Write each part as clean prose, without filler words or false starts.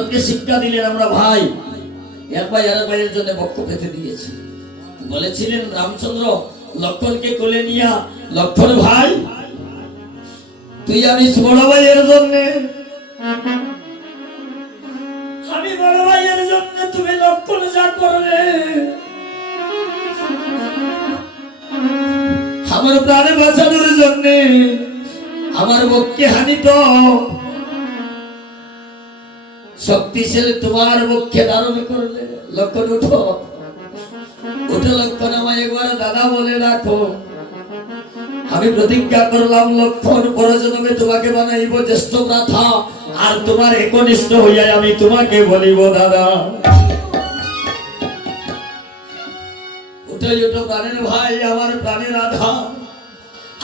ভরতকে শিক্ষা দিলেন আমরা ভাই, এক ভাই আর ভাইয়ের জন্য পক্ষ পেতে দিয়েছি। বলেছিলেন রামচন্দ্র লক্ষণকে কোলে নিয়া, লক্ষণ ভাই তুই আমি বড় ভাইয়ের জন্য, আমি বড় ভাইয়ের জন্য, তুমি লক্ষণ যা করলে আমার প্রাণে বাঁচানোর জন্য, আমার বক্ষে হানিত শক্তিশালী তোমার বক্ষে ধারণ করলে। লক্ষণ উঠো, উঠে লক্ষণ আমায় একবার দাদা বলে রাখো। আমি প্রতিজ্ঞা করলাম লক্ষণ পরজন্মে তোমাকে বানাইব জ্যেষ্ঠ ভ্রাতা, আর তোমার একনিষ্ঠ হইয়া আমি তোমাকে বলিব দাদা। উঠে উঠো প্রাণের ভাই, আমার প্রাণের আধা,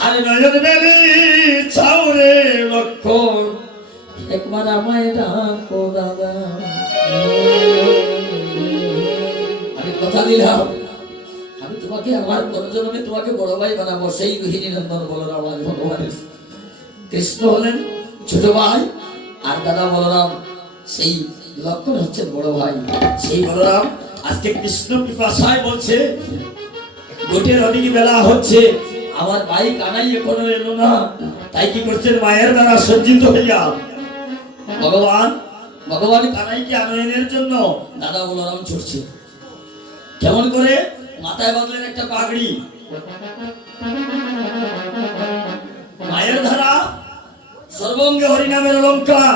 আর নয়ন বেলি চাউরে লক্ষণ একবার আমায় ডাকো দাদা। আমি কথা দিলাম আমি তোমাকে আমার পরজন্মে তোমাকে বড় ভাই বানাবো। সেই গৃহিণী নন্দন বলরাম আজ ভগবানের কৃষ্ণ হলেন ছোট ভাই, আর দাদা বলরাম সেই লক্ষণ হচ্ছেন বড় ভাই। সেই বলরাম আজকে কৃষ্ণ পিপাসায় বলছে গোটের অনেক বেলা হচ্ছে, আমার ভাই কানাই এখনো এলো না। তাই কি করছেন, মায়ের দ্বারা সজ্জিত হইয়া ভগবান কানাইকে আনয়নের জন্য দাদা বলরাম ছুটছে। কেমন করে, মাথায় বাঁধলেন একটা পাগড়ি, মায়ের ধারা, সর্বঙ্গে হরিনামের অলঙ্কার,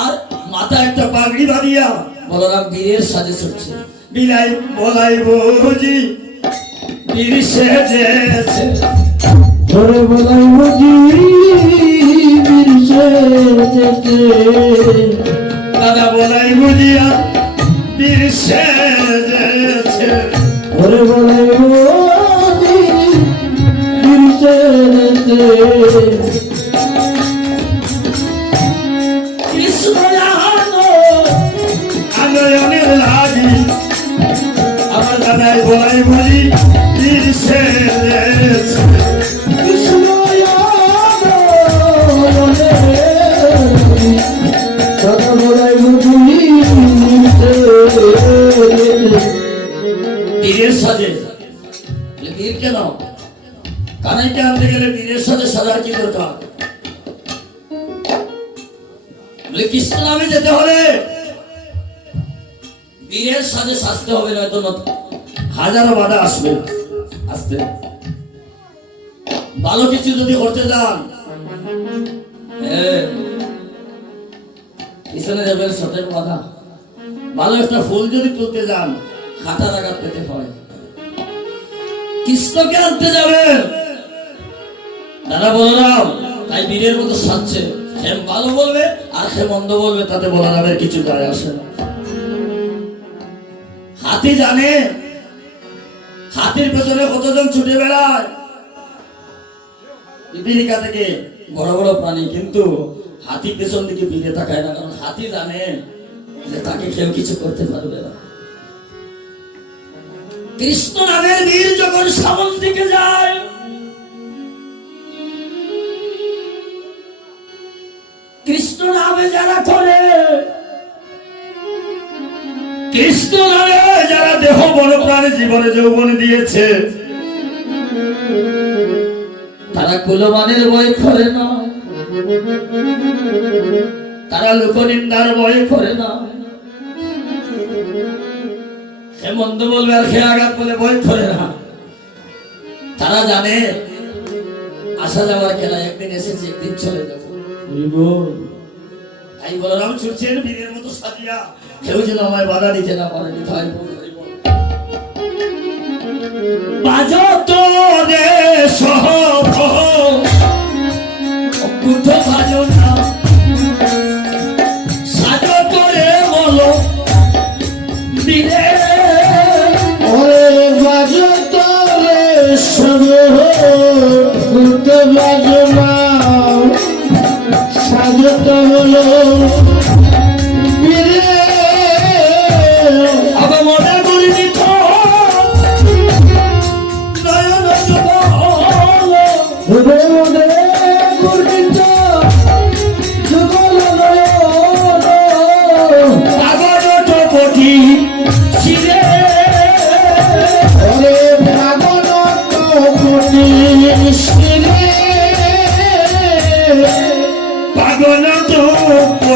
আর মাথায় একটা পাগড়ি বাঁধিয়া বলরাম বীরের সাজে ছুটছে। বিলাই বলাই বুঝি বীর সেজেছে, ধরে বলাই বুঝি বীর সেজেছে, দাদা বলাই বুঝিয়া বীর সেজেছে, ধরে বলাই বুঝি বীর সেজেছে। কৃষ্ণ আনয়নের লাগি আমার দাদাই বলাই বুঝি বীর সেজেছে। কৃষ্ণ দাদা বলাই বুঝি বীরের সাজে, বীর কেন, কানাইকে আনতে গেলে বীরের সাজে সাজার কি দরকার? বলে কৃষ্ণ নামে যেতে হলে বীরের সাজে সাজতে হবে, নয়তো হাজারো বাধা আসবে। আসবে ভালো কিছু যদি করতে যান, পিছনে যাবেন সতের বাধা। ভালো একটা ফুল যদি তুলতে যান, খাটার আঘাত পেতে হয়। কৃষ্ণকে আনতে যাবেন দাদা বলরাম, তাই বীরের মতো সাজছে। সে ভালো বলবে আর সে মন্দ বলবে, তাতে বলরামের কিছু যায় আসে না। হাতি জানে হাতির পেছনে কতজন ছুটে বেড়ায়, পিপিলিকা থেকে বড় বড় প্রাণী, কিন্তু হাতি পেছন দিকে ফিরে তাকায় না, কারণ হাতি জানে যে তাকে কেউ কিছু করতে পারবে না। কৃষ্ণ নামের বীর যখন সামন দিকে যায়, কৃষ্ণ নামে যারা করে, কৃষ্ণ নামে যারা দেহ বন প্রাণী জীবনে যৌবন দিয়েছে, তারা কুলমানের ভয় করে না, তারা লোকনিন্দার ভয় করে না, সে মন্দ বলবে আর সে আঘাত বলে ভয় করে না। তারা জানে আসা যাওয়ার খেলা, একদিন এসেছে একদিন চলে যাবে। তাই বলরাম ছুটছেন বীরের মতো সাজিয়া, কেউ যেন আমায় বাধা দিতে না পারে। বাজো তো রে সব কুঠো বাজো না, সাজো করে বলো বীরে, ওরে বাজো তোরে সব কুঠো বাজো না, সাজতে হলো বীরে। আবার মনে করি দিত নয়ন ওরে ওরে গুরিত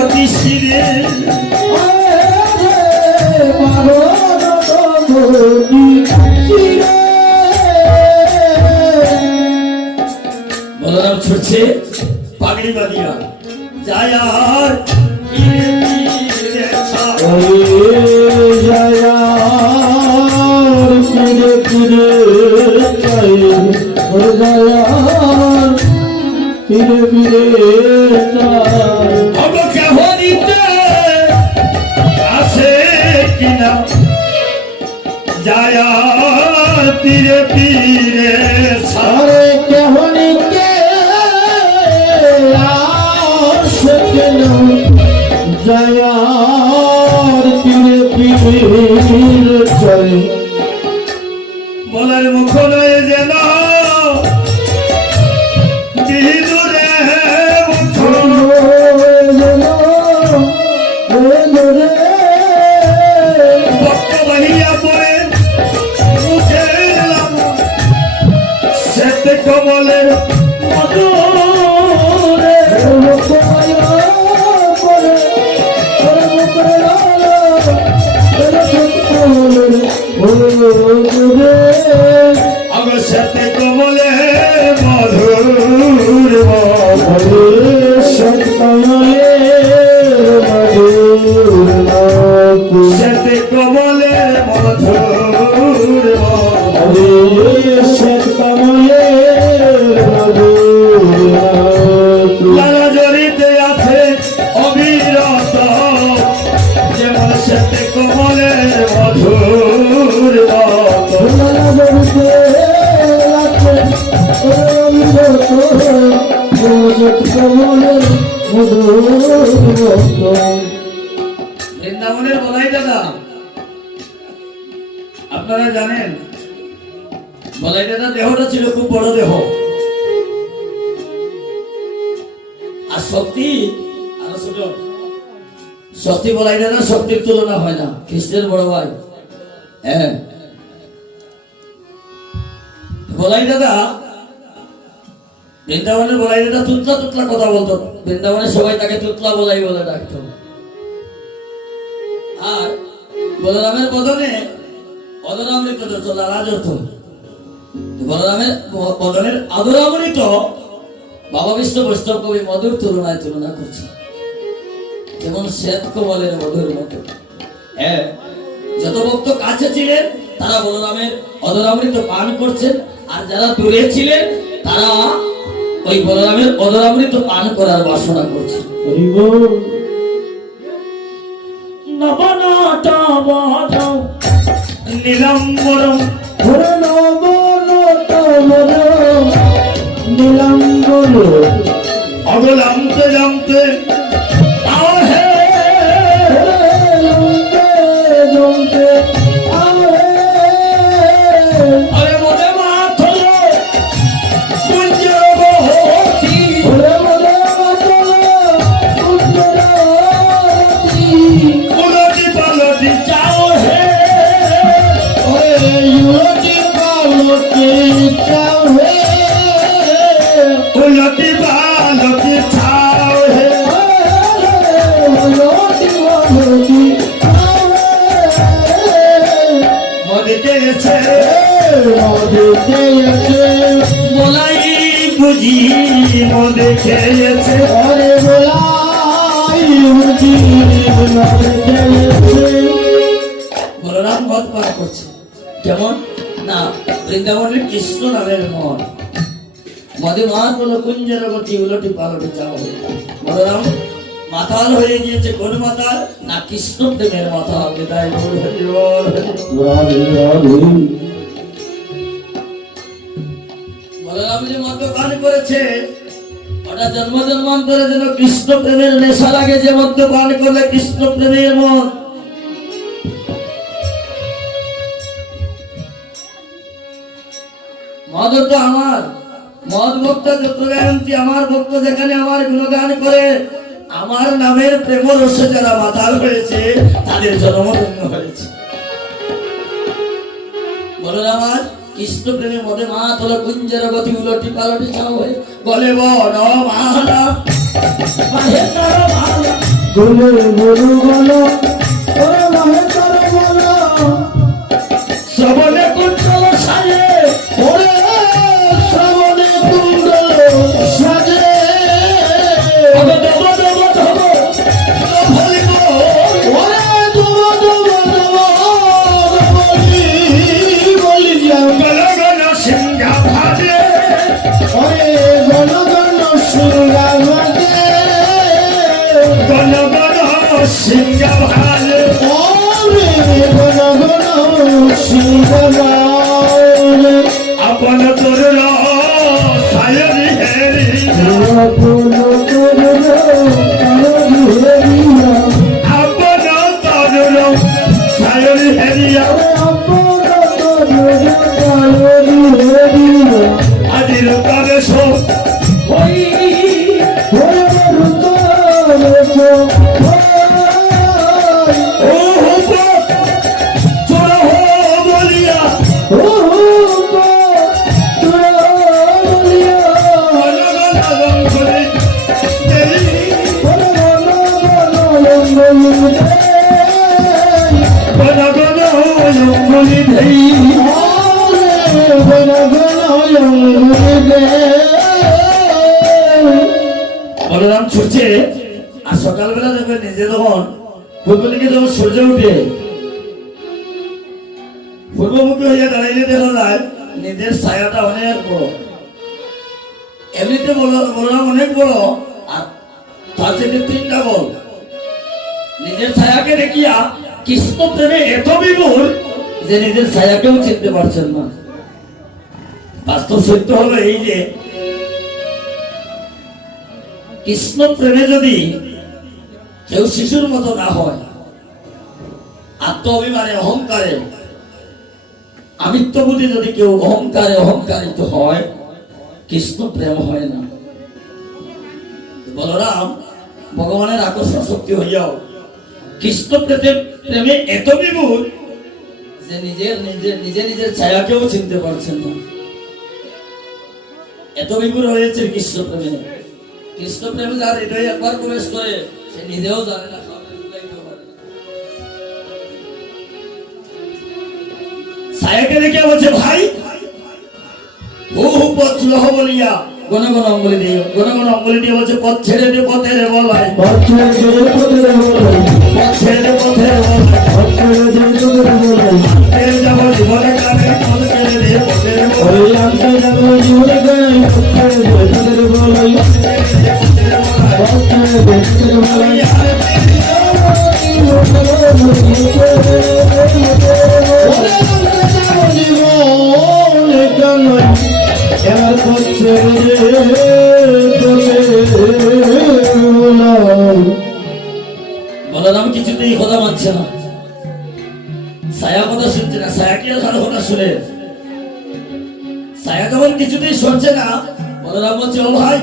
গতি শিরে বলরাম ছুটছে পাগড়ি বাঁধিয়া যায় আর ফিরে ফিরে ছাড়। ফিরে ফিরে অগ কেহ নিতে আসে কিনা যায় আর ফিরে ফিরে ছাড়। আরে কেহনিকে আসে কেন জয়ার ফিরে ফিরে চলে বলার মুখ নয় যেন বিদুরে মুখ বক্ত বাহিয়া পড়ে মুখে এলাম সেতে কমলের মধুরে আগ সেতে কমলের মধুর সেতে কমলের মধুর লালা জড়িতে আছে অবিরত যেমন সেতে কমলের মধুর বৃন্দাবনের বলাই দাদা আপনারা জানেন বলাই দাদা দেহটা ছিল খুব বড় দেহ আর শক্তি আর ছোট শক্তি বলাই দাদা শক্তির তুলনা হয় না কৃষ্ণের বড় ভাই হ্যাঁ বলাই দাদা বৃন্দাবনের বলাই দাদা তুতলা তুতলা কথা বলতো বৃন্দাবনের সবাই তাকে তুতলা বলাই বলে ডাকতো আর বলরামের বদনে অদরামৃত চলা রাজ হতো বলরামের বদনের আদরামৃত বাবা বিষ্ণু বৈষ্ণব কবি মধুর তুলনায় তুলনা করছে যেমন শ্বেত কমলের মধুর মতো হ্যাঁ যত ভক্ত কাছে ছিলেন তারা বলরামের অদরামৃত পান করছেন আর যারা দূরে ছিলেন তারা ওই বলরামের অদরামৃত পান করার বাসনা করছে নীলাম্বরম অগলামতে জামতে আরে মনে মাথল কুঞ্জর বহতি উলটি পালটি চাও হে উলটি পালটি চাও হে মদে গেছে বলাই বুঝি মদে খেয়েছে বলরাম মদ পান করছে কেমন না বৃন্দাবনের কৃষ্ণ নামের মন মদে মাত বলো কুঞ্জের গতি উলটি পালটি চাও বলরাম মাতাল হয়ে গিয়েছে কোন মাতাল না কৃষ্ণ প্রেমের মাতাল বিদায় বলরাম যে মদ্যপান করেছে ওটা জন্ম জন্মান্তরে যেন কৃষ্ণ প্রেমের নেশা লাগে যে মদ্যপান করলে কৃষ্ণ প্রেমের মন মদ তো আমার মদ ভক্ত যত গায়ন্তী আমার ভক্ত যেখানে আমার গুণগান করে আমার নামের প্রেম রসে যারা মাতাল হয়েছে তাদের জন্মধন্য হয়েছে বলরাম আজ কৃষ্ণ প্রেমে মদে মাতল কুঞ্জের গতি উলটি পালটি চাও হয়ে বলে বন মালা গোলে গরু বলো ওরে মাহে তোর বলো শ্রবণে কুণ্ডল সাজে ওরে শ্রাবণে কুণ্ডল সাজে দেব দেব দেব ভলিব ওরে দুব দুব দুব বলি যাও গণ সিংহা ভাজে ওরে গণ গণ সিংহা বাজে গণ সিংহা ভাজে ওরে গণ গণ সিংহা বাজে আপন তোর সায়নি হেরি আপন তোর হরিয়া আপন তোর সায়নি হেরিয়া আপন তোর হরিয়া আজির তবে সব হই ওরে তোর ও চোর হো বলিয়া গণ করে দেই গণ অঙ্গুলি দেই বলরাম ছুটছে আর সকালবেলা দেখবে নিজে তখন পূর্ব দিকে যখন সূর্য উঠে পূর্বমুখী হইয়া দাঁড়াইলে দেখা যায় নিজের ছায়াটা অনেক বড়। এমনিতে বলরাম অনেক বড় আর তার থেকে তিনটা বল। নিজের ছায়াকে দেখিয়া কৃষ্ণ প্রেমে এত বিমূঢ় যে নিজের ছায়াকেও চিনতে পারছেন না। বাস্তব সত্য হলো এই যে কৃষ্ণ প্রেমে যদি কেউ শিশুর মতো না হয়, আত্ম অভিমানে অহংকারে আমিত্ববোধে যদি কেউ অহংকারে অহংকারিত হয়, কৃষ্ণ প্রেম হয় না। বলরাম ভগবানের আকর্ষণ শক্তি হইয়াও কৃষ্ণ প্রেমে এত বিমূঢ় যে নিজের ছায়াকেও চিনতে পারছেন না। এত বিমূঢ় হয়েছে কৃষ্ণ প্রেমে। কৃষ্ণ প্রেম যার হৃদয়ে একবার প্রবেশ করে সে নিজেও জানে না, কাউকে বুঝাইতেও পারে না। ছায়াকে দেখে বলছে ভাই হু হু পথ লহ বলিয়া গণ গণ অঙ্গুলি দিয়ে বলছে পথ ছেড়ে দে পথের বলাই, পথ ছেড়ে দে পথের বলাই, ছেড়ে যাব জীবনে কানে পথ ছেড়ে দে পথের বলাই, এবার করছে বলরাম কিছুতেই কথা মানছে না। ছায়া কথা শুনছে না। ছায়া কি আর কারো কথা শুনে? ছায়া যখন কিছুতেই শুনছে না, বলরাম বলছে ও ভাই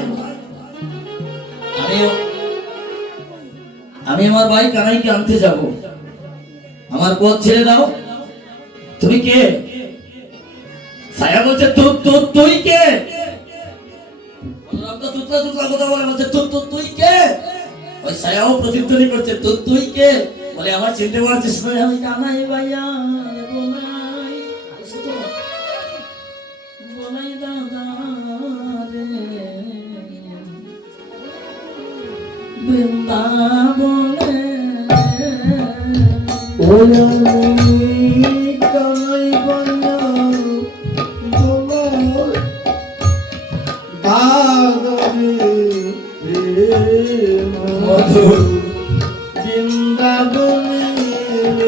আমি আমার ভাই কানাইকে আনতে যাব, আমার পথ ছেড়ে দাও। তুমি কে? ছায়া বলছে তুই কে? বলরাম তো তুতলা কথা বলছে তুই কে? ওই ছায়াও প্রতিধ্বনি করছে তুই কে? বলে আমার চিনতে পারছিস না? আমি কানাই ভাইয়া বলাই দাদা রে বৃন্দাবনে মধুর বৃন্দাবনে কানাই দয়াল বলাই দাদা রে মধুর বৃন্দাবনে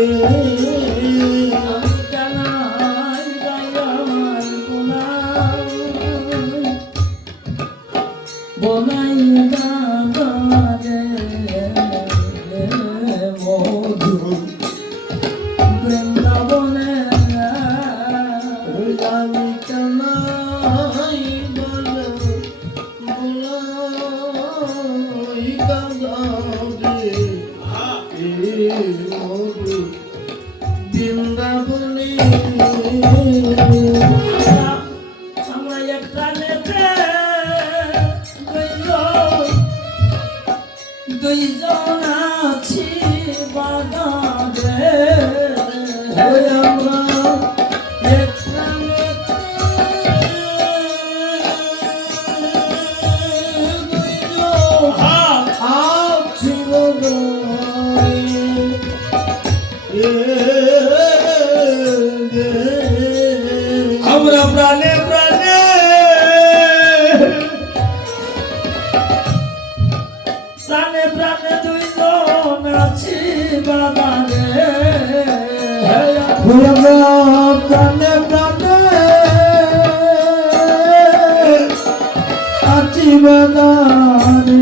আমি কানাই বলো বলাই দাদা রে বৃন্দাবনে আমরা একটা নেতে দুইজন ওই আমরা আছি আমরা প্রাণে প্রাণে প্রাণে প্রাণে দুইজন আছি বাবারে ওই আমরা প্রাণে প্রাণে আছি বাদারে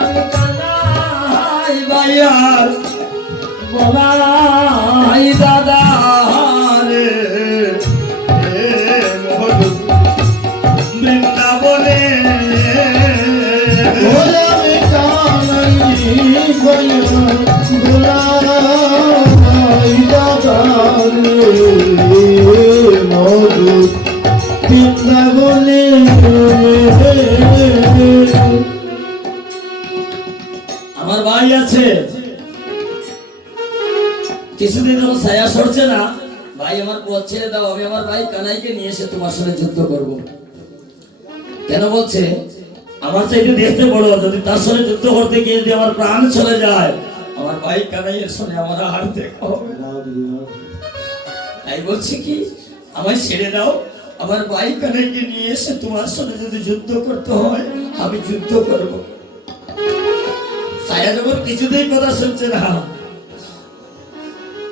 আমি কানাই ভাইয়ার বলাই দাদা রে বৃন্দাবনে ওরে আমি কানাই ভাইয়া গোলাই দাদারে মধু বৃন্দাবনে আমার ভাই আছে কিছুদিন যখন ছায়া সরছে না, ভাই আমার পথ ছেড়ে দাও, আমি আমার ভাই কানাইকে নিয়ে এসে তোমার সাথে যুদ্ধ করব। কেন বলছে আমার চাইতে দেখতে বড়, যদি তার সাথে যুদ্ধ করতে গিয়ে যদি আমার প্রাণ চলে যায়, আমার ভাই কানাইয়ের সঙ্গে আমার হার দেখা হবে না। তাই বলছি কি আমায় ছেড়ে দাও, আমার ভাই কানাইকে নিয়ে এসে তোমার সাথে যদি যুদ্ধ করতে হয় আমি যুদ্ধ করব। ছায়া যখন কিছুতেই কথা শুনছে না,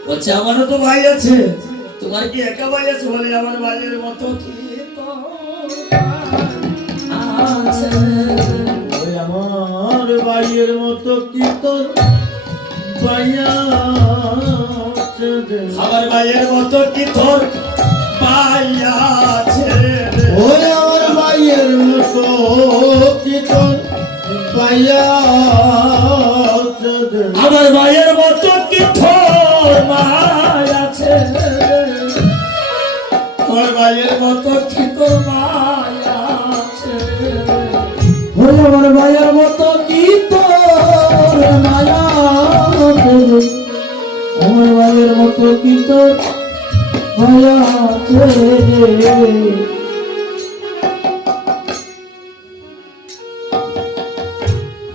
বলছে আমারও তো ভাই আছে, তোমার কি একা ভাই আছে? বলে আমার ভাইয়ের মতো কি আছে? ওই আমার ভাইয়ের মতো কি তোর ভাইয়া আছে রে? আমার ভাইয়ের মতো কি তোর ভাই আছে? ওই আমার ভাইয়ের মতো কি তোর ভাইয়া আছে রে? আমার ভাইয়ের মতো কি তোর ভাই আছে? আমার ভাইয়ের মতো কি তোর ভাই আছে? ওই আমার ভাইয়ের মতো কি তোর মায়া আছে রে? আমার ভাইয়ের মতো কি তোর ভাইয়া আছে রে?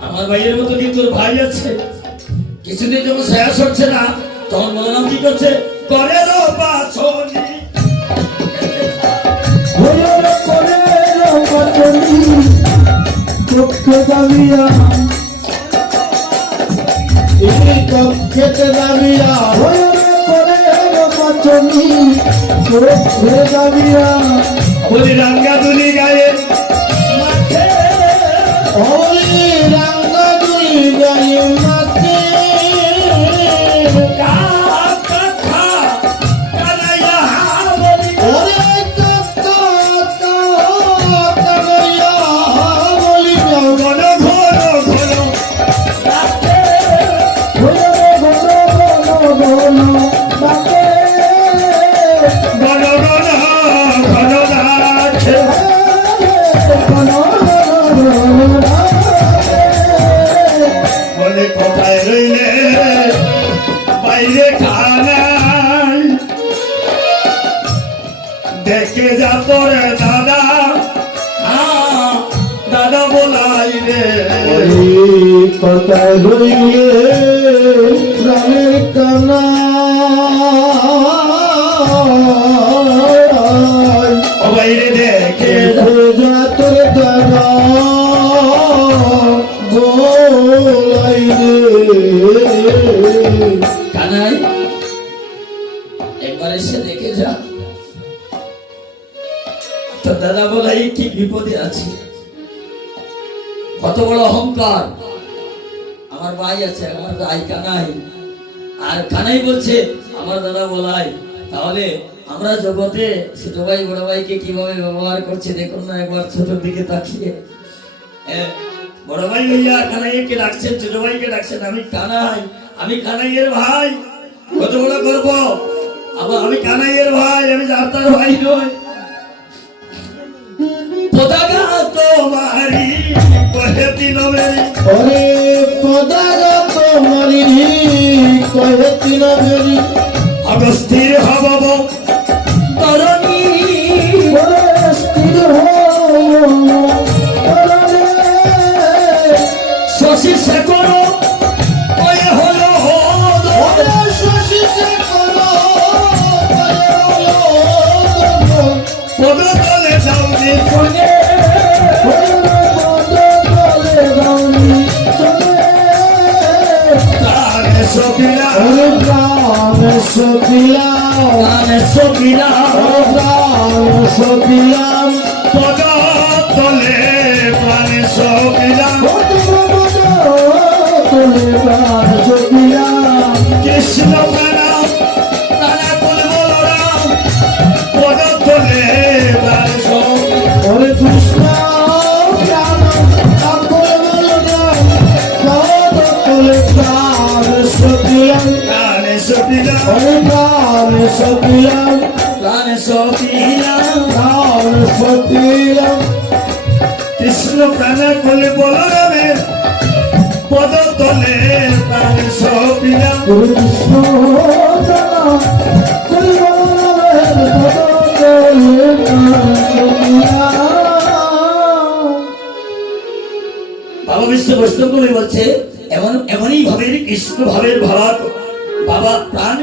আমার ভাইয়ের মতো কি তোর ভাই আছে? কিছুদিন যখন ছায়া সরছে না, তখন বললাম কি করছে করে রো বাছনি ওরে করে রবাচনি কক্ষে দাবিয়া এই কক্ষেতে দাবিয়া ওরে করে রবাচনি কক্ষে দাবিয়া বলি রাঙ্গা দুলি গায়ে মাঠে ওরে রাঙ্গা দুই গায়ে মাতে কাকা কানাইয়া বলি ওরে কাকা কানাইয়া বলি যাও ঘন ঘন ঘন রাতে ওরে বলো বলো বলো ডাকে ঘন ঘন ঘন রাখে বলে কোথায় রইলে বাইরে খানাই দেখে যা তোরে দাদা দাদা বলাই রে কথায় হইলে প্রাণের কানা ও বাইরে দেখে যা তোর দাদা গোলাই রে কানাই একবার এসে দেখে যা তো দাদা বলাই কি বিপদে আছে, কত বড় অহংকার। আমার ভাই আছে, আমার ভাই কানাই, আর কানাই বলছে আমার দাদা বলাই। তাহলে আমরা জগতে ছোট ভাই বড় ভাইকে কিভাবে ব্যবহার করছে দেখুন না একবার, ছোটর দিকে তাকিয়ে। বড় ভাই হইয়া কানাইকে ডাকছেন, ছোট ভাইকে ডাকছেন আমি কানাই, আমি কানাইয়ের ভাই, কত বড় গর্ব। আবার আমি কানাইয়ের ভাই, আমি যাত্রার ভাই নই। পতাকা তোমারি কহে দিনবে ওরে পদাগত মরিনি কহে তিন বেরি অগস্থির হবব তরণী ওরে স্থির শশী শেখর কয়ে হলো পদতলে যাওনি প্রাণে সবিলা প্রাণে সবিলা পদতলে প্রাণে সবিলা কৃষ্ণ প্রাণ তারা কুল বলরাম পদতলে প্রাণে সবিলা হরে কৃষ্ণ প্রাণ সবিলাম প্রাণে সবিলা হরে প্রাণ সবিলাম প্রাণে সবিলা প্রাণ সবিলাম কৃষ্ণ প্রাণ কুল বলরামের পদতলে প্রাণে সবিলা হরে কৃষ্ণ প্রাণ বাবা বিশ্ব বৈষ্ণব কবি বলছে এমনই ভাবে কৃষ্ণ ভাবের ভাব বাবা প্রাণ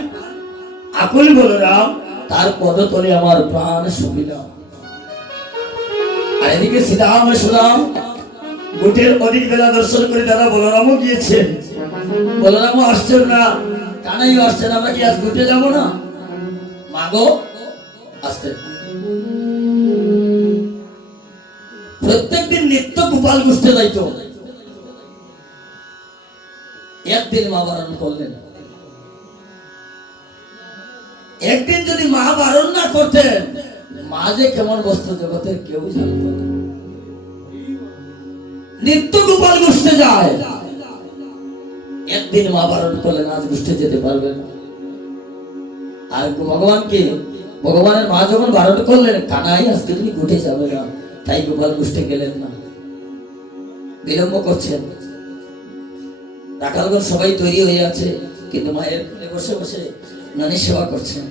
আকুল বলরাম তার পদতলে আমার প্রাণ সুখিলাম। আর এদিকে শ্রীরাম সুরাম গোটের অধিক বেলা দর্শন করে দাদা বলরামও গিয়েছেন, বলরামও আসছেন না, কানাইও আসছেন। আমরা কি আজ ঘুরতে যাবো না? মাগো আসতে প্রত্যেকদিন নিত্য গোপাল গুছতে যাইতো, একদিন মা বারণ করলেন। একদিন যদি মা বারণ না করতেন, মা যে কেমন বস্তু জগতের কেউ জানত না। নিত্য গোপাল গুছতে যায়, একদিন মা বারণ করলেন আজ গুছতে যেতে পারবে না। আর ভগবানের মা যখন বারণ করলেন, কানাই আজকে তুমি গুটে যাবে না, তাই গোপাল গুছতে গেলেন না, বিলম্ব করছেন। রাখালগণ সবাই তৈরি হয়ে আছে, কিন্তু মায়ের কোলে বসে বসে নানি সেবা করছেন।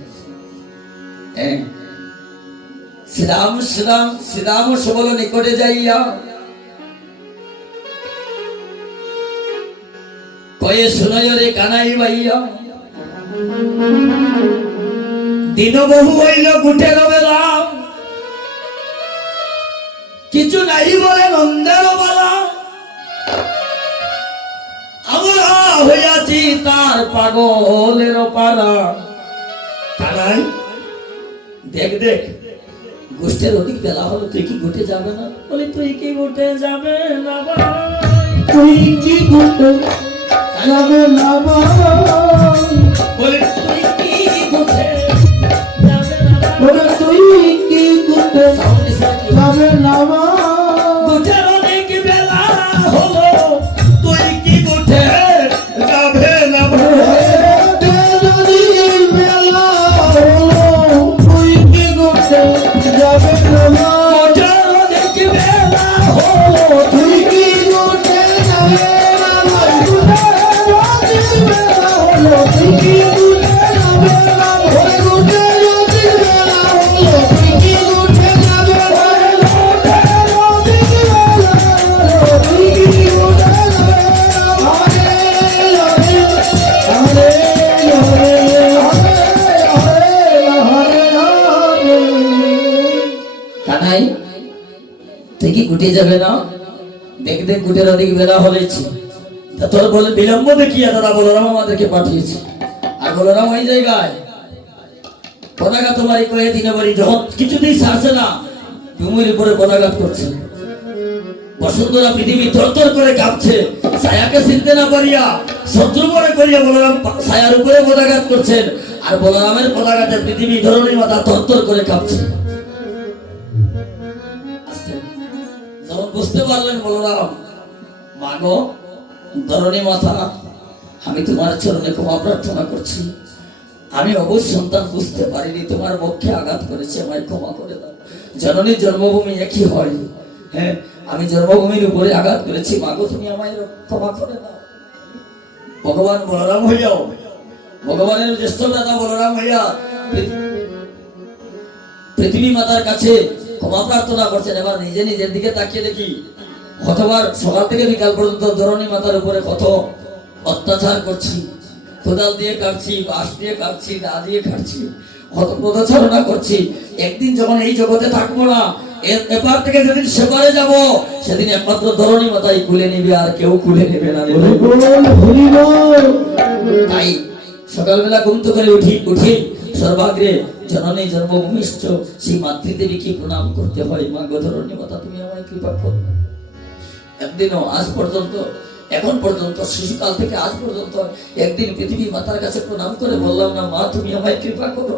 শ্রীরাম শ্রীরাম শ্রীরাম সবল নিকটে যাইয়া কয়ে শুনয় রে কানাই ভাইয়া, দিন বহু হইল গুটের বেলা, কিছু নাই বলে নন্দের বেলা, আমরা হইয়াছি তার পাগলের পালা। কানাই দেখ দেখ, গোষ্ঠের অধিক বেলা হলো, তুই কি ঘুটে যাবে না? বলে তুই কি ঘুটে যাবে না ভাই? তুই কি ঘুটে যাবে না বলে তুই কি ঘুটে যাবে না ভাই? ওরে তুই কি ঘুটে সাউন্ড ইসলাকি। যাবে না ঘুটের অনেক বেলা হলো, তুই কি ঘুটে যাবে না ঘুটের অনেক বেলা হলো, তুই কি কানাই তুই কি গুটে যাবে না? দেখ দেখ, গুটের অধিক বেলা হলেছি, তোর বলে বিলম্ব দেখিয়া দাদা বলরাম আমাদেরকে পাঠিয়েছে। আর বলরাম ওই জায়গায় পদাঘাত তোমারই কয়ে দিনে বাড়ি যখন কিছুতেই ছাড়ছে না, ভূমির উপরে পদাঘাত করছে। বসুন্ধরা পৃথিবী থরথর করে কাঁপছে, ছায়াকে চিনতে না পারিয়া শত্রু মনে করিয়া বলরাম ছায়ার উপরে পদাঘাত করছেন। আর বলরামের পদাঘাতে পৃথিবী ধরণী মাথা থরথর করে কাঁপছে। যখন বুঝতে পারলেন বলরাম, মাগো ধরণী মাথা, আমি তোমার চরণে ক্ষমা প্রার্থনা করছি, আমি অবশ্য সন্তান বুঝতে পারিনি, তোমার পক্ষে আঘাত করেছে, আমায় ক্ষমা করে দাও। জননীর জন্মভূমি একই হয়, হ্যাঁ, আমি জন্মভূমির উপরে আঘাত করেছি, মাগো তুমি আমায় ক্ষমা করে দাও। ভগবান বলরাম হইয়াও, ভগবানের জ্যেষ্ঠ দাদা বলরাম হইয়া পৃথিবী মাতার কাছে ক্ষমা প্রার্থনা করছেন। এবার নিজে নিজের দিকে তাকিয়ে দেখি কতবার সকাল থেকে বিকাল পর্যন্ত ধরণী মাতার উপরে কত অত্যাচার করছি, কোদাল দিয়ে কাটছি, বাঁশ দিয়ে কাটছি, দা দিয়ে কাটছি, কত প্রতারণা করছি। একদিন যখন এই জগতে থাকবো না, এবার থেকে যেদিন সেবারে যাব, সেদিন একমাত্র ধরণী মাতাই খুলে নিবে, আর কেউ খুলে নেবে না। তাই সকালবেলা ঘুম তো করে উঠি সর্বাগ্রে জননী জন্মভূমিষ্ঠ সেই মাতৃদেবীকে প্রণাম করতে হয়। মা গো ধরণী মাতা তুমি আমায় কৃপা করো। একদিনও আজ পর্যন্ত, এখন পর্যন্ত, শিশুকাল থেকে আজ পর্যন্ত একদিন পৃথিবী মাতার কাছে প্রণাম করে বললাম না, মা তুমি আমায় কৃপা করো।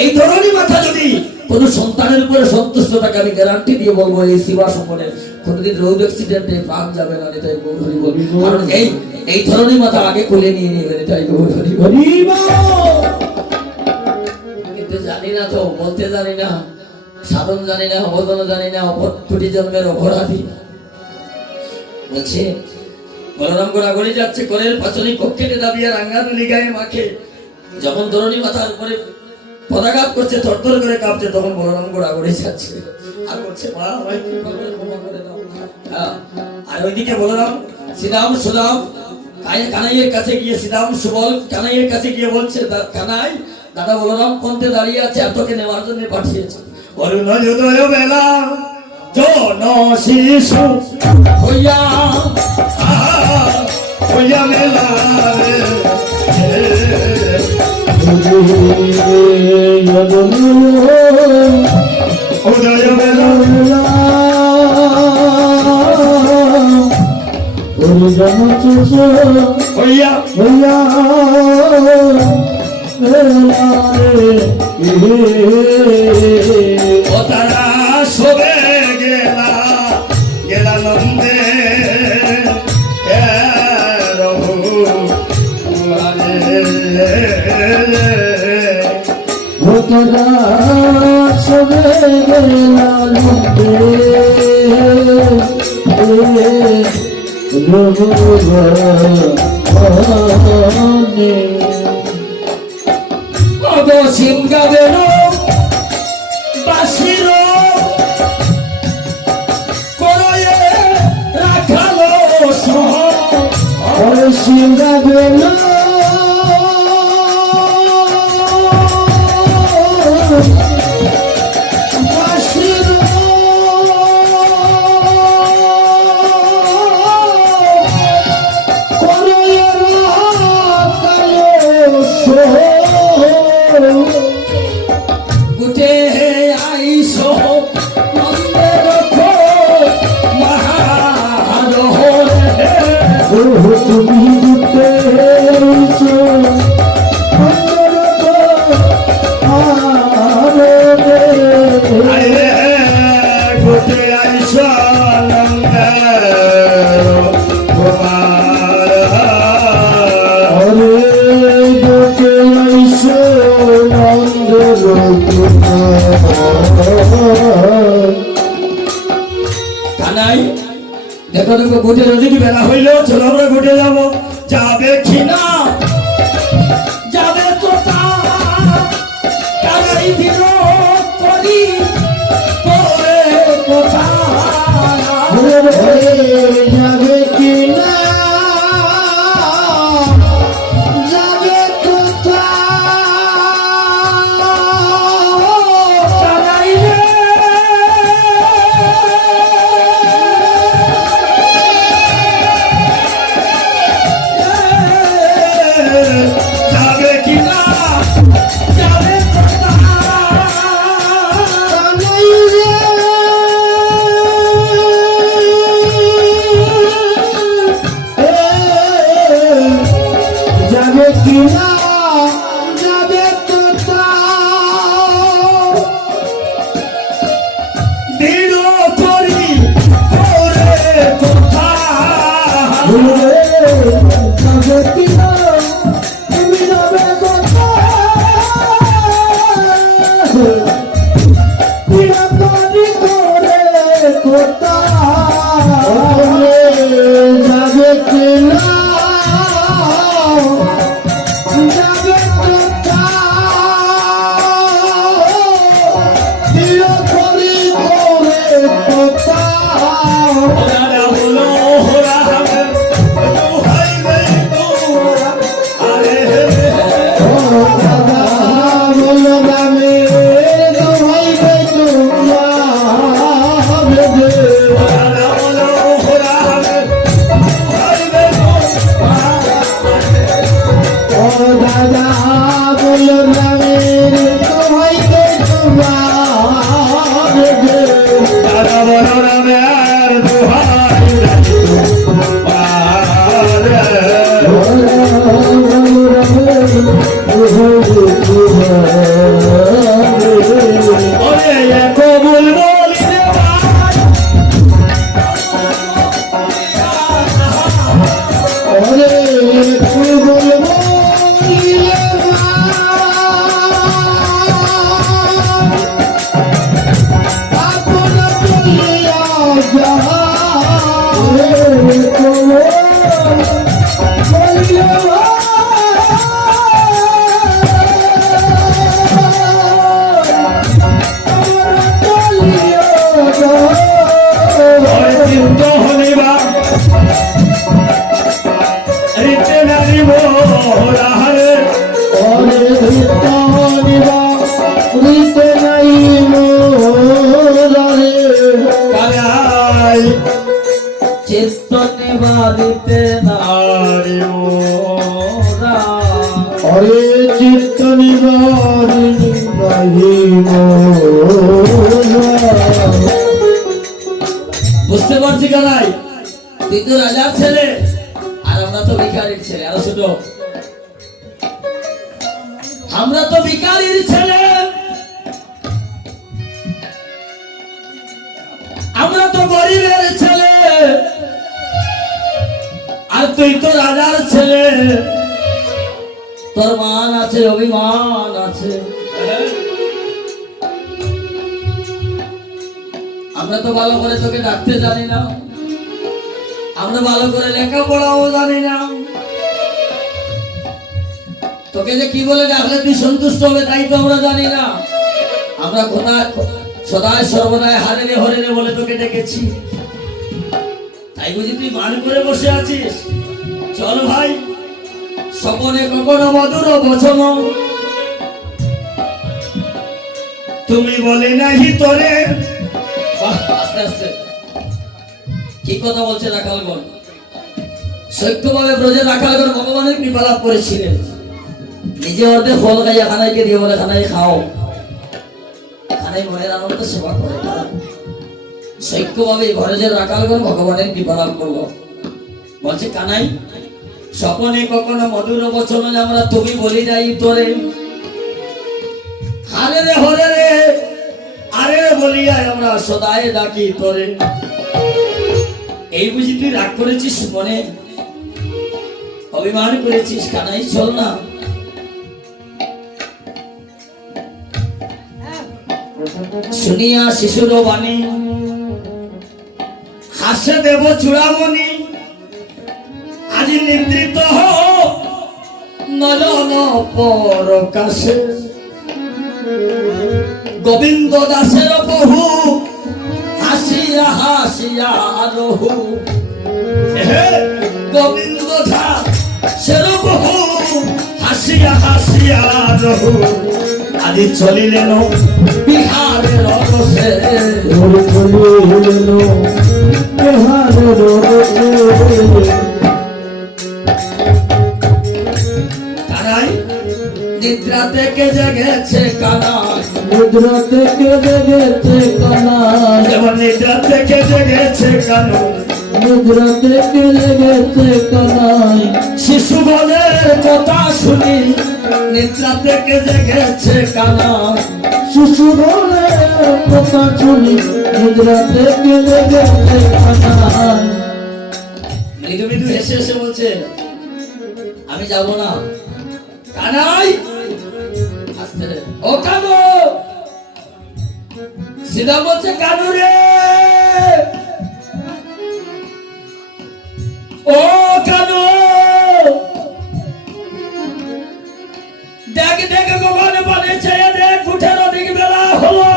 এই ধরণী মাতা যদি কোন সন্তানের উপরে সন্তুষ্ট থাকে, আমি গ্যারান্টি দিয়ে বলবো এই শিবা সম্পনের কোনদিন রোড অ্যাক্সিডেন্টে প্রাণ যাবে না। এটাই গৌরী বলি, কারণ এই ধরণী মাতা আগে কোলে নিয়ে নেবেন। এটাই গৌরী বলি। কিন্তু জানি না তো, বলতে জানি না, সাধন জানি না, অবদান জানি না, কোটি জন্মের অপরাধী। বলছে বলরাম গোড়াগড়ি যাচ্ছে, করের পাচনি কক্ষে দাবিয়ে রাঙ্গানুলি গায়ে মাখে। যখন ধরণী মাথার উপরে পদাঘাত করছে, থরথর করে কাঁপছে, তখন বলরাম গোড়াগড়ি যাচ্ছে আর বলছে, মা আমায় কৃপা করে ক্ষমা করে দাও। আর ওইদিকে বলরাম শ্রীরাম সুদাম কানাইয়ের কাছে গিয়ে, শ্রীরাম সুবল কানাইয়ের কাছে গিয়ে বলছে, কানাই দাদা বলরাম পন্থে দাঁড়িয়ে আছে, এতকে নেওয়ার জন্য পাঠিয়েছে। অরুণ যুদয় বেলা জন শিশু হইয়া হইয়া মেলা উদয় বেলা হইয়া হইয়া ও তারা সবে গেলা গেলা নন্দে রঘু ও তারা সবে গেলা নন্দে সিম গাবেন বাসির করে রাখালো সিম গাবেন বাসির গুটে আইস মন্দির তুমি গুটে গুটে আইস কানাই দেখো দেখো ঘুটে যদি বেলা হইল, চলো আমরা ঘুটে যাবো। যাবে কিনা যাবে তো কানাই দিল করি পরে কথা যাবে কিনা যাবে তো চিত্ত হলিবা রীতে নারী মোরাহারে কালাই চিত্ত নিবারিতে নারী মোরা হরে চিত্ত নিবারিণী মহিম বুঝতে পারছি কানাই তুই তো রাজার ছেলে আর আমরা তো ভিখারির ছেলে। আরো ছোট, আমরা তো ভিখারির ছেলে, আমরা তো গরিবের ছেলে, আর তুই তো রাজার ছেলে। তোর মান আছে, অভিমান আছে। আমরা তো ভালো করে তোকে ডাকতে জানি না, আমরা ভালো করে লেখাপড়াও জানি না। তোকে যে কি বলে ডাকলে তুই সন্তুষ্ট হবে তাই তো আমরা জানি না। আমরা কোথায় সদায় সর্বদায় হারেরে হরেরে বলে তোকে ডেকেছি, তাই বুঝি তুই মান করে বসে আছিস? চল ভাই, স্বপনে কখনো মধুর বচন তুমি বলে নাহি তোরে। বাহ, আস্তে আস্তে কি কথা বলছে রাখালগণ। সত্যভাবে ব্রজের রাখালগণ ভগবানের কৃপা লাভ করেছিলেন। নিজে অর্ধে ফল খাইয়া খানাইকে দিয়ে বলে খানাই খাও, খানাই মনের আনন্দ সেবা করে। সৈক্যভাবে ব্রজের রাখালগণ ভগবানের কৃপা লাভ করলো। বলছে কানাই, স্বপনে কখনো মধুর বচন আমরা তুমি বলি যাই তোরে, হারে রে হরে রে আরে বলিয়া আমরা সদায় ডাকি তোরে। এই বুঝি তুই রাগ করেছিস, মনে অভিমান করেছিস? কানাই চল না, শুনিয়া শিশুর বাণী হাসে দেব চূড়ামণি। আজ নিদ্রিত নয়ন পরকাশে গোবিন্দ দাসের বহু হাসিয়া হাসিয়া রহু। গোবিন্দ দাসের বহু হাসিয়া হাসিয়া রহু। আদি চলিলেন বিহারের রসে, কানাই নিদ্রা থেকে জেগেছে কানাই, নিদ্রা থেকে জেগেছে কানাই, যেমন নিদ্রা থেকে জেগেছে কানু। নিদ্রা থেকে জেগেছে কানাই, শিশু বলের কথা শুনি নিদ্রা থেকে জেগেছে কানাই। শিশুরে কথা শুনি নিদ্রা থেকে জেগেছে কানাই। মৃদু মৃদু হেসে হেসে বলছে আমি যাব না। কানাই আস্তে, ও কানু, সিধা বলছে কানু রে, ও কানু দেখ দেখ গোপনে বলেছে, দেখ উঠের অধিক বেলা হলো,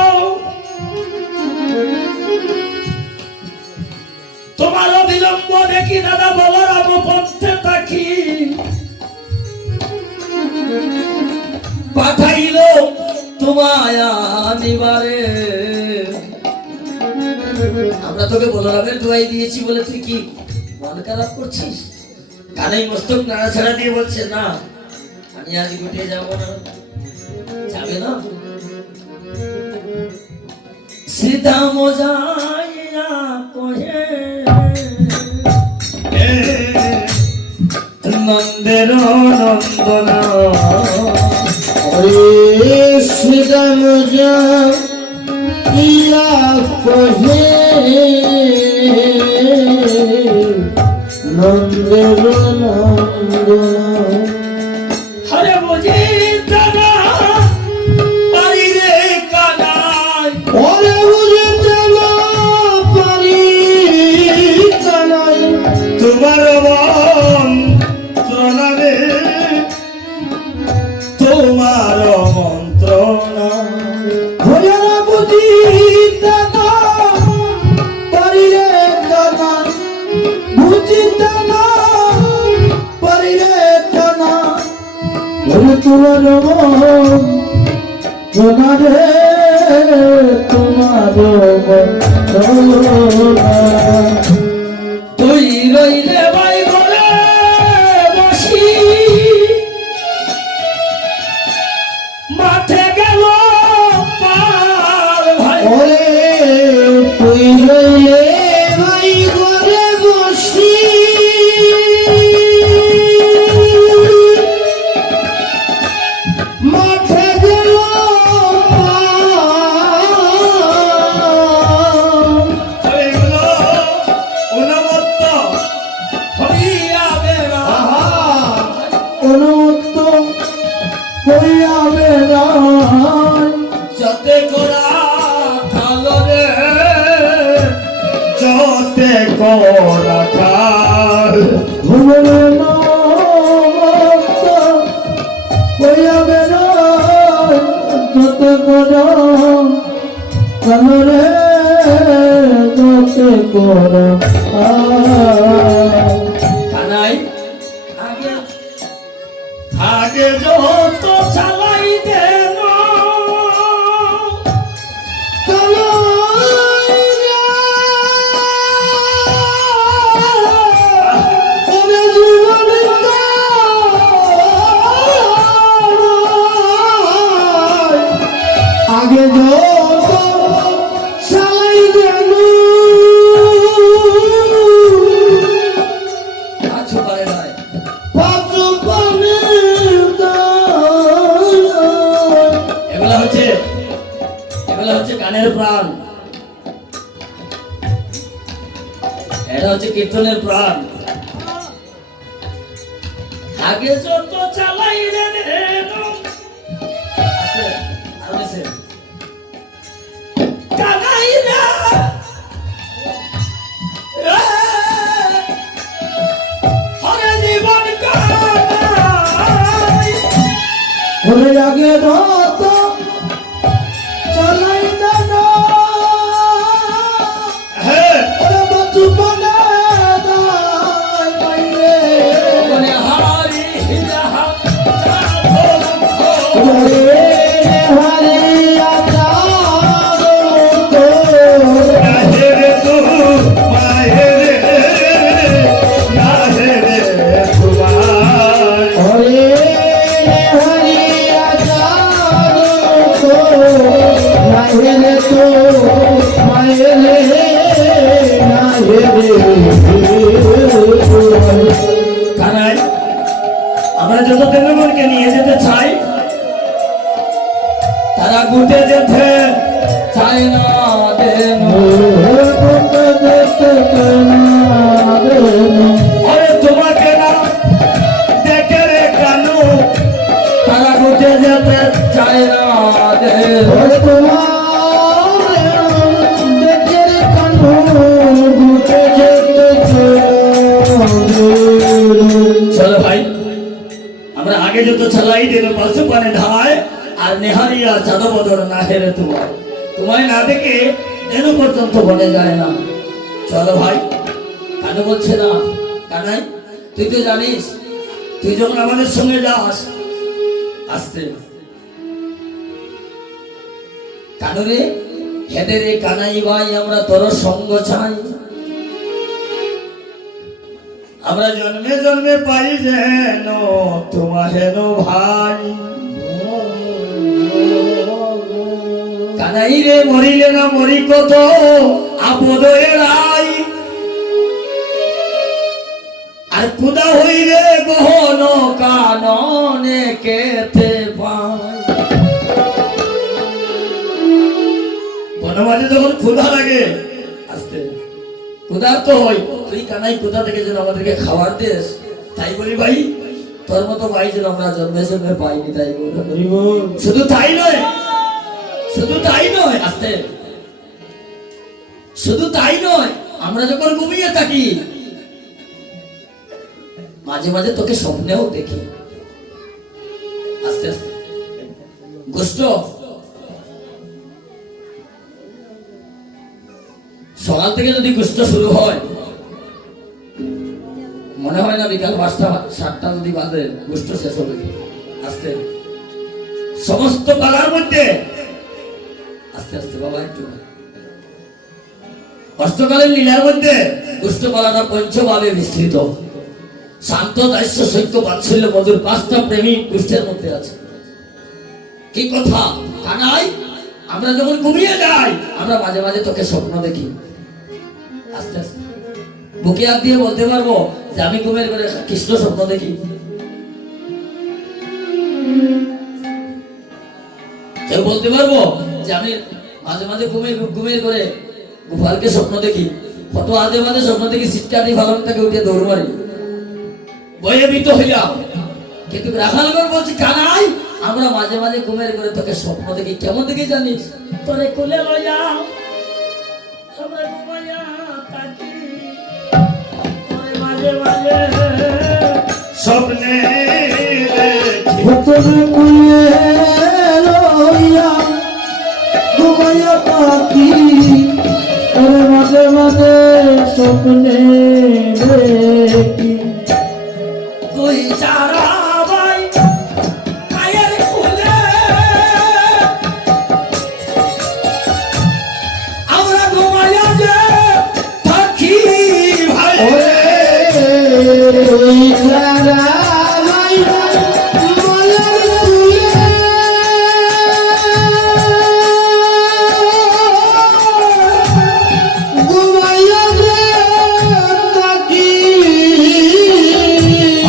তোমার অবিলম্ব দেখি দাদা বলরাম পথে থাকি পাঠাইল তোমায় আনিবারে। আমরা তোকে বলরামের দোয়াই দিয়েছি বলে তুই কি মন খারাপ করছিস? কানাই মস্তক নাড়াছাড়া দিয়ে বলছে না, আমি আজ গুটিয়ে যাব না। যাবে না? সিধা মজাইয়া কহে নন্দের নন্দনা। হরে শ্রীরাম ইয়া কহে নন্দের নন্দনা। হরে বুঝি দাদা পারি রে কানাই, হরে বুঝে যাব পারি কানাই, তোমার তোমার মনারে তোমার তুই রইলে ভাই ঘরে বসি মাঠে গেল পার ভাই ওরে তুই রইলে ভাই ঘরে বসি মাঠে গেল এগুলো উন্মত্ত হইয়া বেড়া অনুমুক্ত হইয়া বেড়ায় যতে করা কালো রে যতে করা কাল ভুবন মুক্ত হইয়া বেড়ায় যত করা কানরে যত করা কানাই আগে আগে যত চালাই দেন আগে যত চালাই দেন আছো পারে নাই পাঁচু পানের দায় এগুলা হচ্ছে গানের প্রাণ, এটা হচ্ছে কীর্তনের প্রাণ। আগে যত চালাই রে আছে আর আছে কানাইরা হরে জীবন কানাই ওরে আগে যত চালাই দেন হ্যাঁ ওরে পাঁচু পানের দায় বাইরে মনে হারি যাহা ওরে হরে আচার নাহেরে তু মাহেরে নাহেরে তোমার হরে হরে আচার নাহেরে তো মায়েরে নাহেরে কানাই আমরা যত দেবগণকে নিয়ে যেতে চাই তারা গুটে যেতে চায় না দেন আরে তোমাকে না দেখে রে কানু তারা গুটে যেতে চায় না দেন চলো ভাই আমরা আগে যত চালাই দিল পাশে পানে ধায় আর নেহারিয়া চাঁদো বদর না হেরে তোমায় না দেখে যেন পর্যন্ত বনে যায় না। চলো ভাই কানু বলছে না কানাই তুই তো জানিস তুই যখন আমাদের সঙ্গে যাস আসতে কানুরে হেদে রে কানাই ভাই আমরা তোর সঙ্গ চাই, আমরা জন্মে জন্মে পাই যেন তোমার হেন ভাই কানাই রে মরিলে না মরি কত আপদ এড়াই আর কুদা হইলে গহন কাননে কেতে পাই বনমাঝে যখন ক্ষুধা লাগে আসতে ক্ষুধা তো হই তুই কানাই কোথা থেকে যেন আমাদেরকে খাবার দিস তাই বলি ভাই তোর মতো ভাই যেন আমরা জন্মে জন্মে পাইনি তাই বলি শুধু তাই নয় আস্তে শুধু তাই নয় আমরা যখন ঘুমিয়ে থাকি মাঝে মাঝে তোকে স্বপ্নেও দেখি আস্তে আস্তে গোষ্ঠ সকাল থেকে যদি গোষ্ঠ শুরু হয় মনে হয় না বিকাল 5টা 7টা যদি বাজে গোষ্ঠ শেষ হবে আস্তে সমস্ত পালার মধ্যে আস্তে আস্তে বাবা একটু অষ্টকালের লীলার মধ্যে দুষ্টপালাটা পঞ্চভাবে বিস্তৃত। শান্ত, দাস্য, সৈক্য, বাৎসল্য, মধুর 5টা প্রেমিক দুষ্টের মধ্যে আছে। কি কথা কানাই, আমরা যখন ঘুমিয়ে যাই আমরা মাঝে মাঝে তোকে স্বপ্ন দেখি। আস্তে আস্তে বুকে হাত দিয়ে বলতে পারবো যে আমি ঘুমের করে কৃষ্ণ স্বপ্ন দেখি? কেউ বলতে পারবো যে আমি মাঝে মাঝে ঘুমের করে গোপালকে স্বপ্ন দেখি? কত আজে মাঝে স্বপ্ন দেখি শীতকাটি ফালন থেকে উঠে দৌড় মারি, বয়ে ভীত হইয়া। কিন্তু রাখালগড় বলছি কানাই, আমরা মাঝে মাঝে ঘুমের করে তোকে স্বপ্ন দেখি। কেমন দেখি জানিস? তোরে কোলে লইয়া আমরা ঘুমাইয়া থাকি, তোরে মাঝে মাঝে স্বপ্নে ভুতরে কুলে লইয়া ঘুমাইয়া থাকি, ওরে মাঝে মাঝে স্বপ্নে দেখি। তুই সারা ভাই মায়ের কোলে আমরা ঘুমাইয়া যে থাকি ভাই। ওই সারা মাইরা মালার দুলে ঘুমাইয়া যে থাকি।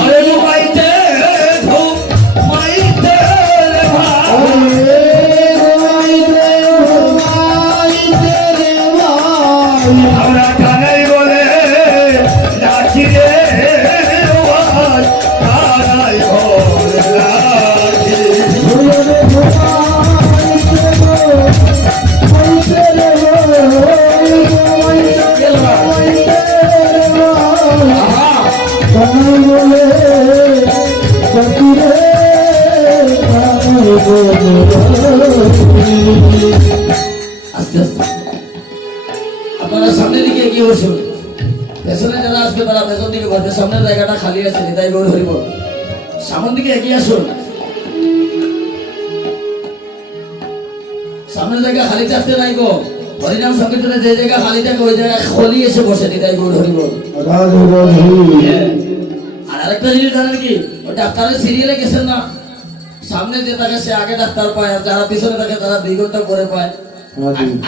আরে ঘুমাইতে ঘুমাইতে রে ভাই, ঘুমাইতে ঘুমাইতে রে ভাই, আমরা কানাই বলে ডাকি রে ওয়াজ, কানাই বলে ডাকি। ঘুরে ঘুমাইতে ঘুমাইতে রে ভাই, ঘুমাইতে ঘুমাইতে রে ভাই। আহা, কানাই বলে ডাকি রে, কানাই বলে ডাকি। আস্তে আস্তে আপনারা সামনের দিকে এগিয়ে বসুন। পেছনে যারা আসবে তারা পেছন দিকে বসবে, সামনের জায়গাটা খালি আছে। নিতাই গৌর হরিব, সামনের দিকে এগিয়ে আসুন। সামনের জায়গা খালি থাকতে নাই গো। হরিনাম সংকীর্তনে যে জায়গা খালি থাকে ওই জায়গায় খলি এসে বসে। নিতাই গৌর হরিব। রাধে রাধে। আর আরেকটা জিনিস জানেন কি, ওই ডাক্তারের সিরিয়ালে গেছেন না, সামনে যে থাকে সে আগে ডাক্তার পায়, আর যারা পিছনে থাকে তারা 2 ঘন্টা পরে পায়।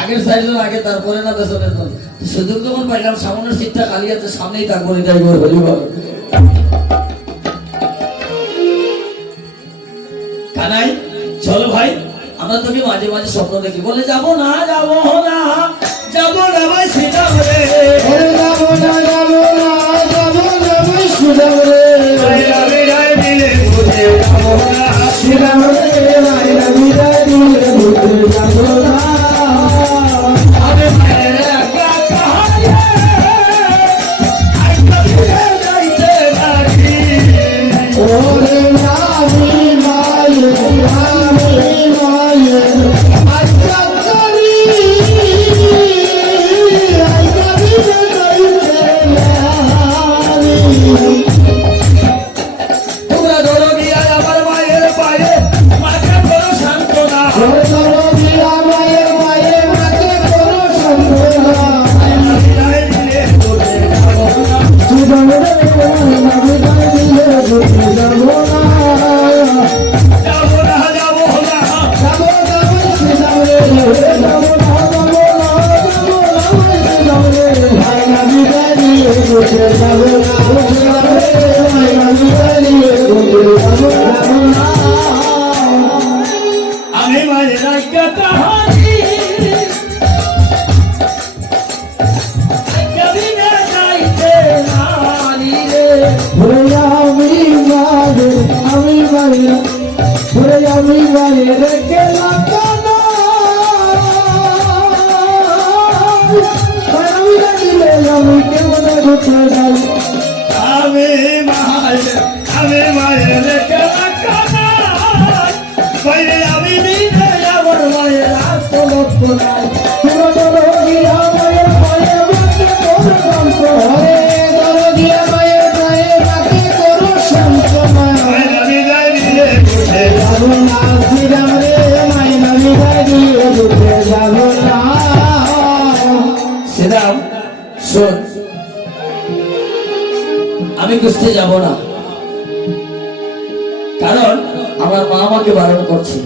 আগের সাইডজন আগে, তারপরে না পেছনের জন। সুযোগ যখন পাইলাম সামনের সিটটা খালি আছে, সামনেই থাকবো। নিতাই গৌর হরিব। কানাই চলো ভাই, আমরা তোকে মাঝে মাঝে স্বপ্ন দেখি। বলে যাবো না যাবো না যাবো না ভাই শ্রীরাম রে, ওরে যাবো না যাবো না যাবো না ভাই শ্রীরাম রে, রাইরা বিরাই দিলে বুঝে যাবো না। শ্রীরাম রে রাইরা বিরাই দিলে বুঝে যাবো না। আমি মায়ের একা কাহারে আইতা ফিরে যাইতে পারি। ওরে আমি মায়ের আচ্ছা করি, আচ্ছা বিজয় করিতে নারি। তোমরা ধরো গিয়া আমার মায়ের পায়ে, মাকে করো সান্ত্বনা। ওরে ধরো গিয়া মায়ের পায়ে, মাকে করো সান্ত্বনা। আইতা বিদায় দিলে তোরে যাবো না। শ্রীরাম রে রাইরা বিরাই দিলে বুঝে যাবো না। যাবো না যাবো না যাবো না ভাই শ্রীরাম রে, যাবো না যাবো না যাবো না ভাই শ্রীরাম রে, রাইরা বিরাই দিলে বুঝে যাবো না। শ্রীরাম রে রাইরা বিরাই দিলে বুঝে যাবো না। আমি মায়ের একা কাহারি আইতা বিদায় যাইতে নারি রে। ওরে আমি মায়ের, ওরে আমি মায়ের কেলা কানা, আমি দিলে আমি কেমন ঘুরতে যাই। আমি মায়ের কেলা কানাই, বাইরে আমি দিলে আমার মায়ের আত্মলক্ষ নাই। তোরা বলো গিয়া মায়ের পায়ে মাকে করো সান্ত্বনা, ওরে ধরো গিয়া মায়ের পায়ে মাকে করো সান্ত্বনা। রাইরা বিরাই দিলে বুঝে যাবো না শ্রীরাম আমি গুছতে যাব না, কারণ আমার মা আমাকে বারণ করছে।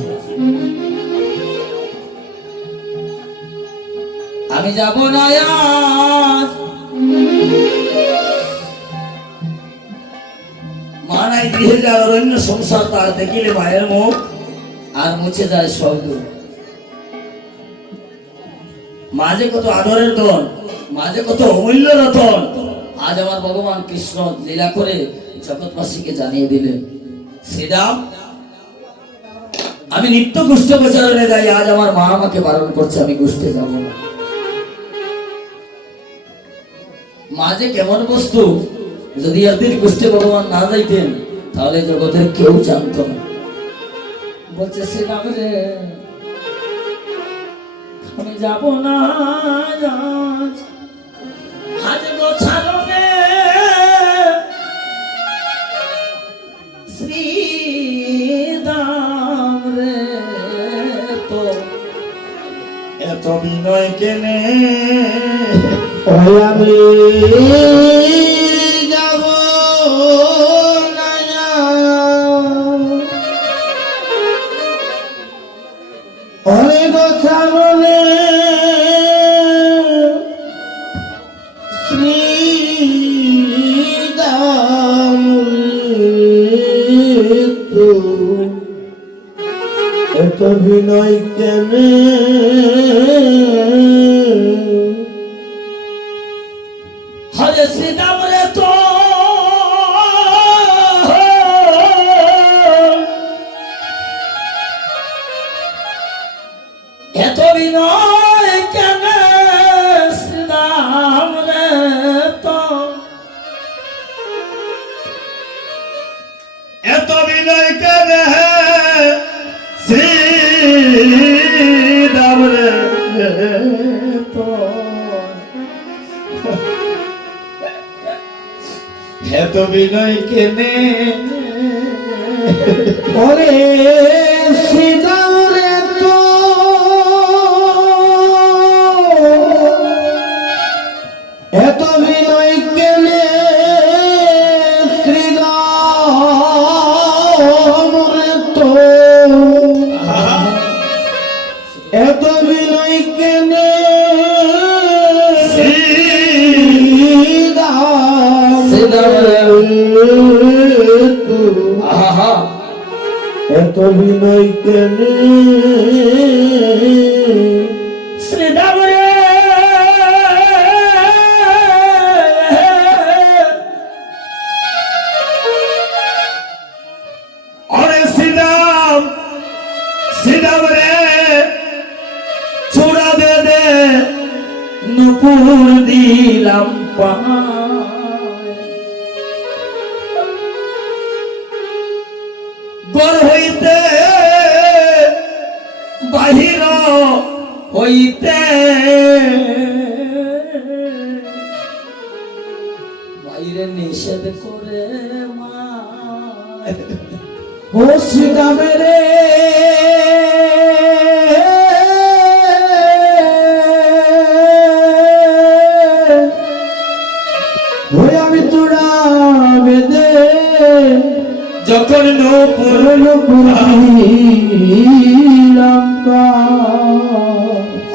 আমি যাব না আজ। মা নাই গৃহে যায় অরণ্য সংসার, তার দেখিলে মায়ের মুখ আর মুছে যায় সব দুঃখ। মা যে কত আদরের ধন, মা যে কত অমূল্য রতন, আজ আমার ভগবান কৃষ্ণ লীলা করে জগৎবাসীকে জানিয়ে দিলেন। শ্রীরাম, আমি নিত্য গুষ্ঠ প্রচারণে যাই, আজ আমার মা আমাকে বারণ করছে, আমি গুষ্ঠে যাব না। মা যে কেমন বস্তু, যদি এদের গুষ্ঠে ভগবান না যাইতেন তাহলে জগতের কেউ জানত না। বলছে শ্রীরাম রে, আমি যাব না আজ, আজ গোছালনে শ্রীরাম রে, তো এত বিনয় কেনে? ওই আমি যাব না, অনেক ছাড়লে শ্রীরাম তো এত বিনয় কেনে? হরে শ্রীরাম রে, তো এত বিনয় কেন? শ্রীরাম রে, তো এত বিনয় কেন শ্রীরাম রে, তো এত বিনয় কেনে? ওরে শ্রীরাম রে, তো এত বিনয় কেনে? শ্রীরাম রে, তো এত বিনয় কেনে? আহা, এত বিনয় কেনে? শ্রীরাম রে, অরে শ্রীরাম, শ্রীরাম রে, চূড়া দে দে নুপুর দিলাম পায়, গর হইতে বাহির হইতে বাইরে নিষেধ করে মা। ও শ্রীরাম রে, ওই আমি তোরা বেদে যখন নূপুর পুরাইলাম,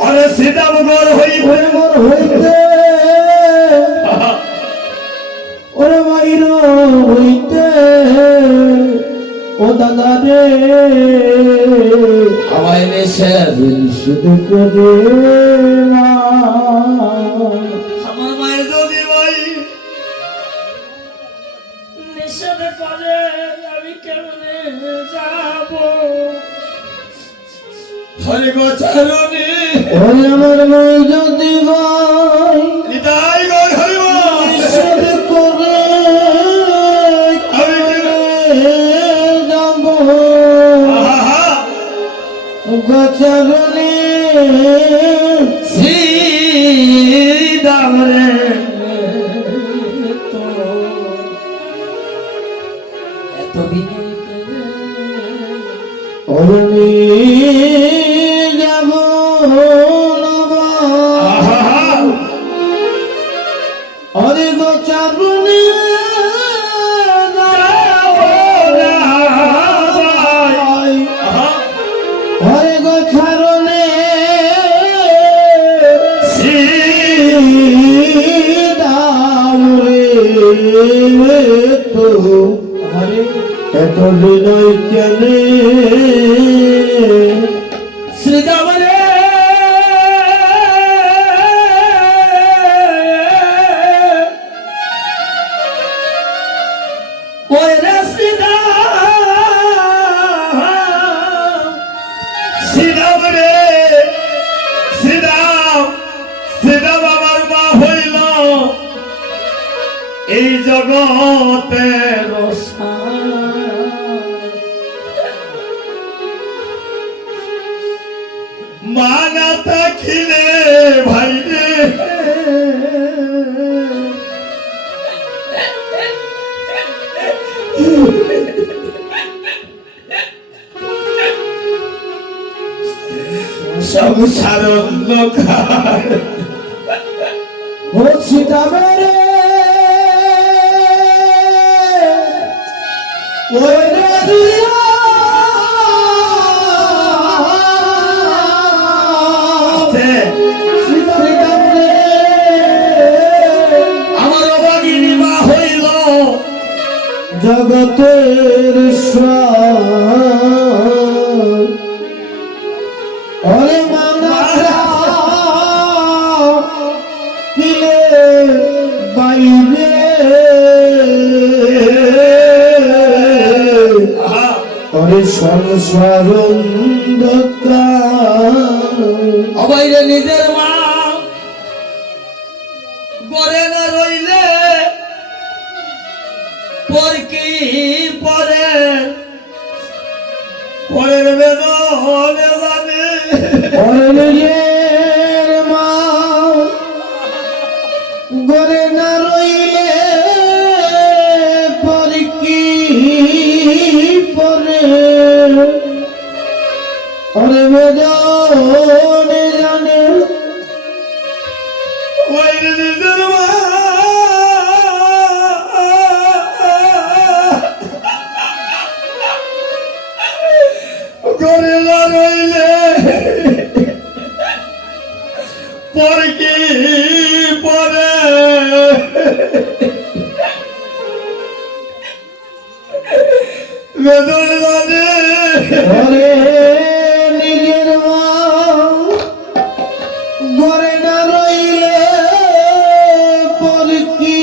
অরে শ্রীরাম গর হইবে হইতে ওরে বাইর হইতে, ও দাদা রে আমায় নিষেধ শুধু করে মা। আমার মায়ের যদি ভাই নিষেধ করে আমি কেমনে যাব? হরে গোচারণী ওরে আমার মাই যদি ভাই নিতাই গর হইব নিষেধ করে আমি যাব আহা গোচরণে শ্রীরাম রে, তো এত বিনয় কেন? ওরে যাব আহা অরে গোচরণে তো এত হৃদয় কেনে শ্রীরাম রে ওই রে শ্রীরাম রে শ্রীরাম শ্রীরাম আমার মা হইল এই জগতের মানা থাকিলে ভাই রে সংসার অন্ধকার ও সীতামেরে ওই নদিয়া সীতামেরে আমার অভাগিনী মা হইল জগতের ঈশ্বর ওরে মানা দিলে বাইরে ওরে সংসার অবাইরে নিজের মা গড়ে না রইলে পর কি পরে পরের বেদনে জানে ওরে নিজের মা গড়ে না রইলে পর কি পরে ওরে বেদনে জানে ওই নিজের মা গড়ে না রইলে পর কি পরে বেদনে জানে ওরে নিজের মা গড়ে না রইলে পর কি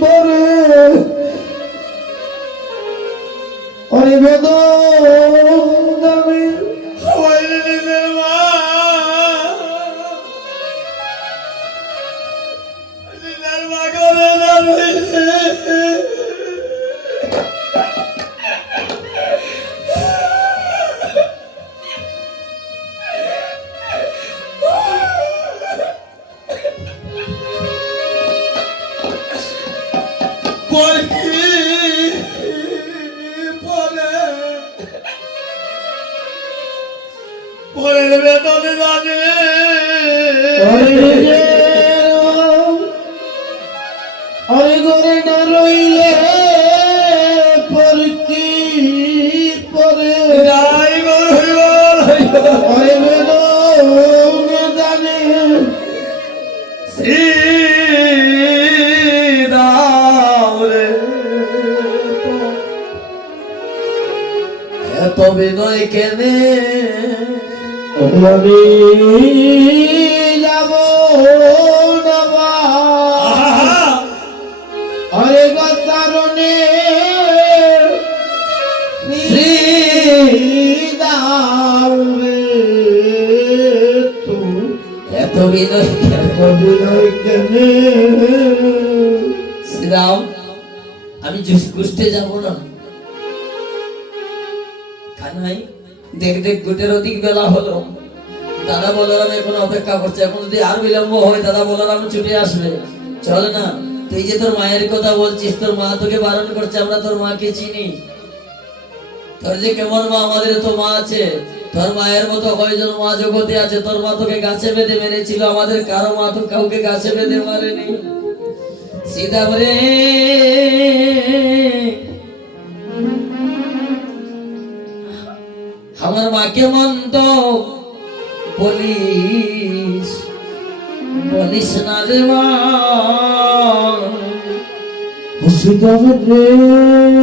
পরে ওরে বেদন জানে ওই নিজের মা নিজের মা গড়ে না রইলে পর কি পরে পরের বেদনে জানে ওরে নিজের মা ওরে গড়ে না রইলে পর কি পরে যাই গো হইল ওরে বেদন জানে শ্রীরাম রে এত বিনয় কেনে আমি যাব নবা আহা আরে গতারণে শ্রীদাম রে তু এত বিনয় কেন? অভিনয় কেনে শ্রীরাম আমি গুষ্টে যাব না কানাই দেখ দেখ গোটের অধিক বেলা হলো দাদা বলরাম এখন অপেক্ষা করছে এখন যদি আর বিলম্ব হয় দাদা বলরাম ছুটে আসবে চল না তুই যে তোর মায়ের কথা বলছিস তোর মা তোকে বারণ করছে আমরা তোর মাকে চিনি তোর যে কেমন মা আমাদের তো মা আছে তোর মায়ের মতো কয়জন মা জগতে আছে তোর মা তোকে গাছে বেঁধে মেরেছিল আমাদের কারো মা তো কাউকে গাছে বেঁধে মারেনি সীতা রে আমার মাকে মন্দ বলিস বলিস না রে মা শ্রীরাম রে